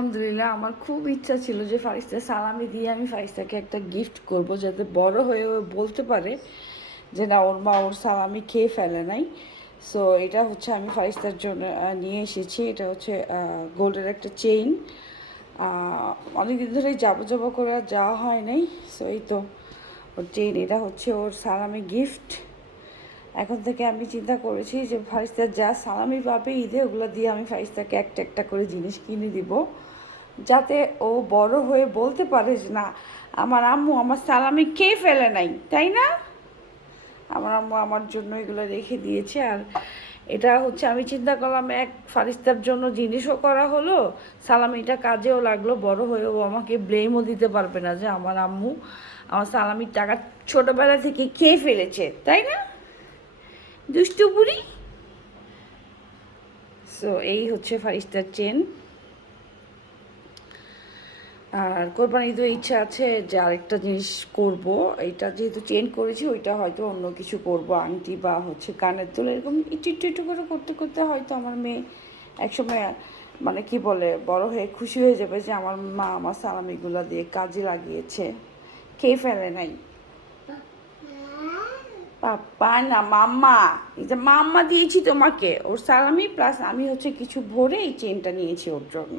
আলহামদুলিল্লাহ, আমার খুব ইচ্ছা ছিল যে ফারিস্তা সালামি দিয়ে আমি ফারিস্তাকে একটা গিফট করব, যাতে বড় হয়ে ও বলতে পারে যে না, ওর মা ওর সালামি খেয়ে ফেলে নাই। সো এটা হচ্ছে আমি ফারিস্তার জন্য নিয়ে এসেছি। এটা হচ্ছে গোল্ডের একটা চেইন। অনেকদিন ধরেই যাবো যাবো করে আর যাওয়া হয় নাই। সো এই তো ওর চেইন, এটা হচ্ছে ওর সালামি গিফট। এখন থেকে আমি চিন্তা করেছি যে ফারিস্তার যা সালামি পাবে ঈদে, ওগুলো দিয়ে আমি ফারিস্তাকে একটা একটা করে জিনিস কিনে দিব, যাতে ও বড় হয়ে বলতে পারে যে না, আমার আম্মু আমার সালামি খেয়ে ফেলে নাই, তাই না? আমার আম্মু আমার জন্য এগুলো রেখে দিয়েছে। আর এটা হচ্ছে আমি চিন্তা করলাম, এক ফারিস্তার জন্য জিনিসও করা হলো, সালামিটা কাজেও লাগলো। বড় হয়েও আমাকে ব্লেমও দিতে পারবে না যে আমার আম্মু আমার সালামির টাকা ছোটোবেলা থেকে খেয়ে ফেলেছে, তাই না দুষ্টু বুড়ি? সো এই হচ্ছে ফারিস্তার চেন। আর কোরবানি ঈদে ইচ্ছা আছে যে আরেকটা জিনিস করব। এটা যেহেতু চেন করেছি, ওইটা হয়তো অন্য কিছু করব, আংটি বা হচ্ছে কানের দুল, এরকম একটু একটু একটু করে করতে করতে হয়তো আমার মেয়ে একসময় মানে কি বলে বড় হয়ে খুশি হয়ে যাবে যে আমার মা আমার সালামিগুলো দিয়ে কাজে লাগিয়েছে, খেয়ে ফেলে নাই। পাপ্পা না, মাম্মা। এই যে মাম্মা দিয়েছি তোমাকে ওর সালামি, প্লাস আমি হচ্ছে কিছু ভরে এই চেনটা নিয়েছি ওর জন্য।